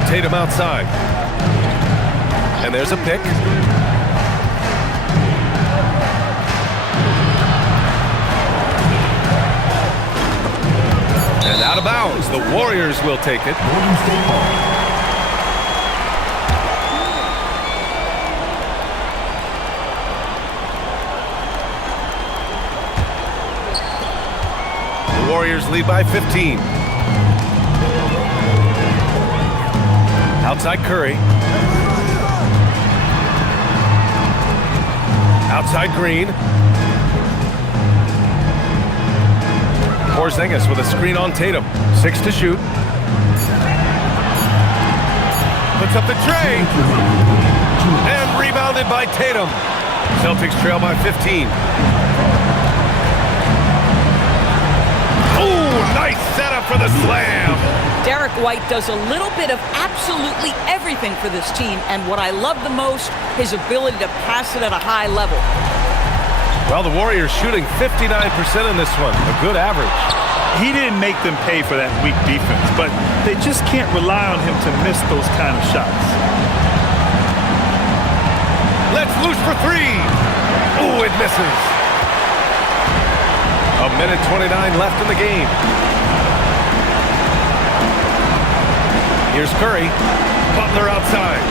Tatum outside. And there's a pick. And out of bounds. The Warriors will take it. Warriors lead by 15. Outside Curry. Outside Green. Porzingis with a screen on Tatum. 6 to shoot. Puts up the tray. And rebounded by Tatum. Celtics trail by 15. Nice setup for the slam. Derek White does a little bit of absolutely everything for this team, and what I love the most, his ability to pass it at a high level. Well, the Warriors shooting 59% in this one, a good average. He didn't make them pay for that weak defense, but they just can't rely on him to miss those kind of shots. Let's loose for 3. Oh, it misses. A minute 29 left in the game. Here's Curry. Butler outside.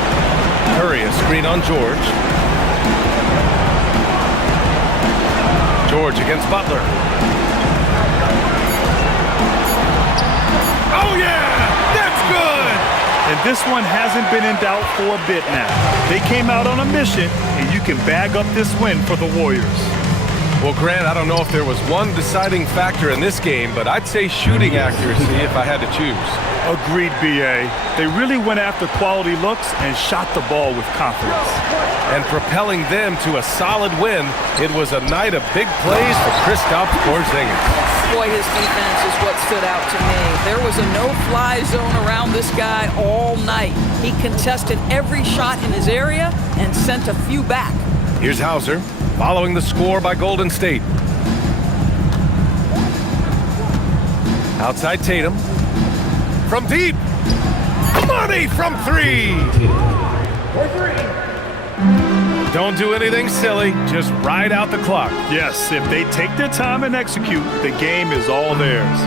Curry a screen on George. George against Butler. Oh yeah! That's good! And this one hasn't been in doubt for a bit now. They came out on a mission, and you can bag up this win for the Warriors. Well, Grant, I don't know if there was one deciding factor in this game, but I'd say shooting accuracy if I had to choose. Agreed, B.A. They really went after quality looks and shot the ball with confidence. And propelling them to a solid win, it was a night of big plays for Kristaps Porzingis. Boy, his defense is what stood out to me. There was a no-fly zone around this guy all night. He contested every shot in his area and sent a few back. Here's Hauser, following the score by Golden State. Outside Tatum. from deep. Money from 3. Don't do anything silly. Just ride out the clock. Yes, if they take their time and execute, the game is all theirs.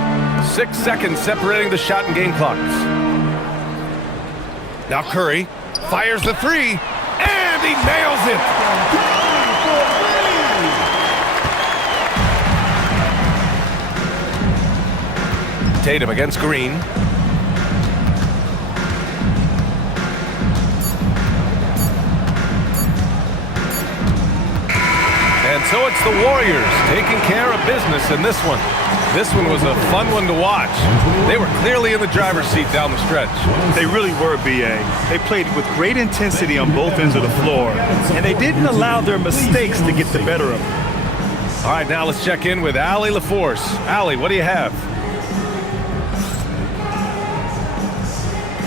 6 seconds separating the shot and game clocks. Now Curry fires the 3, and he nails it. Tatum against Green. And so it's the Warriors taking care of business in this one. This one was a fun one to watch. They were clearly in the driver's seat down the stretch. They really were, B.A. They played with great intensity on both ends of the floor, and they didn't allow their mistakes to get the better of them. All right, now let's check in with Allie LaForce. Allie, what do you have?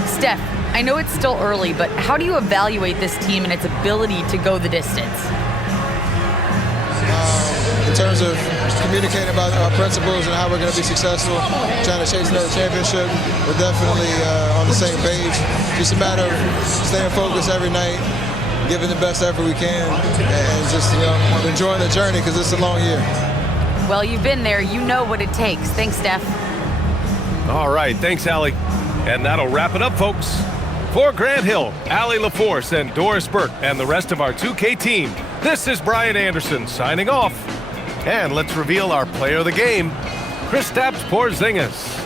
Steph, I know it's still early, but how do you evaluate this team and its ability to go the distance? In terms of communicating about our principles and how we're going to be successful, trying to chase another championship, we're definitely on the same page. Just a matter of staying focused every night, giving the best effort we can, and just enjoying the journey because it's a long year. Well, you've been there. You know what it takes. Thanks, Steph. All right, thanks, Allie. And that'll wrap it up, folks. For Grant Hill, Allie LaForce, and Doris Burke, and the rest of our 2K team, this is Brian Anderson signing off. And let's reveal our player of the game, Kristaps Porzingis.